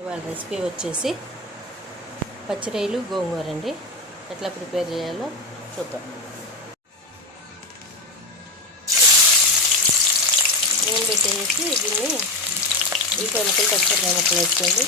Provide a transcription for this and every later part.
ఇవాళ రెసిపీ వచ్చేసి పచ్చి రొయ్యలు గోంగూర అండి. ఎట్లా ప్రిపేర్ చేయాలో చూద్దాం. నూనె పెట్టేసి దీన్ని ఉల్లిపాయ ముక్కలు పచ్చిమిరపకాయ ముక్కలు వేసుకోండి.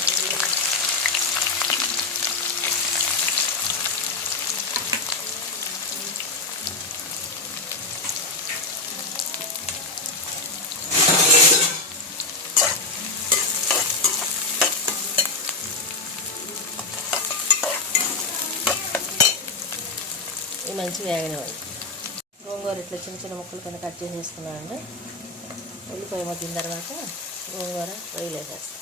ఇవి మంచిగా వేగనివ్వండి. గోంగూర ఇట్లా చిన్న చిన్న ముక్కలు కింద కట్ చేసేసుకున్నానండి. ఉల్లిపాయ మగ్గిన తర్వాత గోంగూర రొయ్యలు వేసేస్తాం.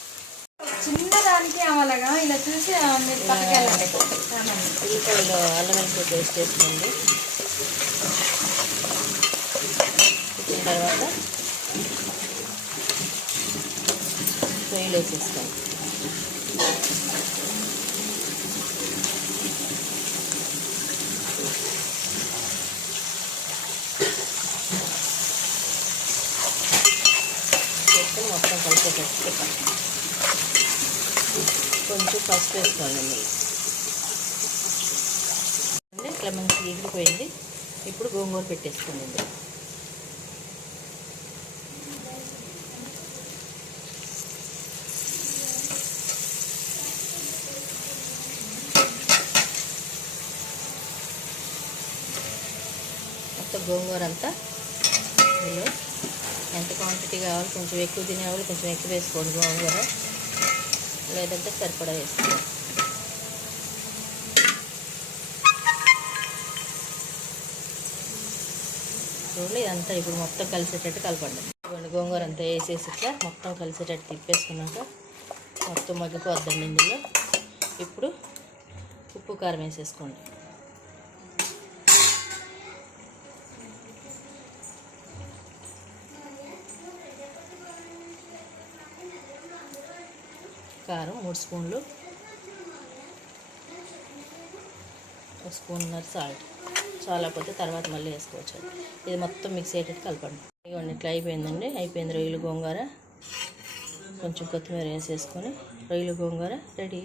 చిన్నదానికి అమలగా ఇలా చూసి ఉల్లిపాయలో అల్లం వెల్లుల్లి పేస్ట్ వేసుకోండి. వచ్చిన తర్వాత రొయ్యలు వేసేసుకోండి. మొత్తం కలిసేటట్టు కొంచెం పసుపు వేసుకోండి. ఇట్లా మంచిగా ఎగిరిపోయింది. ఇప్పుడు గోంగూర పెట్టేసుకోండి. మొత్తం గోంగూర అంతా ఇందులో ఎంత క్వాంటిటీ కావాలి, కొంచెం ఎక్కువ తినేవాళ్ళు కొంచెం ఎక్కువ వేసుకోండి గోంగూర, లేదంటే సరిపడా వేసుకోండి. చూడండి, ఇదంతా ఇప్పుడు మొత్తం కలిసేటట్టు కలపండి. గోంగూర అంతా వేసేసి ఇట్లా మొత్తం కలిసేటట్టు తిప్పేసుకున్నాక మొత్తం మగ్గిపోద్దండి. ఇందులో ఇప్పుడు ఉప్పు కారం వేసేసుకోండి. కారం 3 స్పూన్లు, 1 స్పూన్నర సాల్ట్. చాలాపోతే తర్వాత మళ్ళీ వేసుకోవచ్చు. ఇది మొత్తం మిక్స్ అయ్యేటట్టు కలపండి. ఇవన్నీ ఇట్లా అయిపోయిందండి. అయిపోయింది రొయ్యలు గోంగూర. కొంచెం కొత్తిమీర వేసేసుకొని రొయ్యలు గోంగూర రెడీ.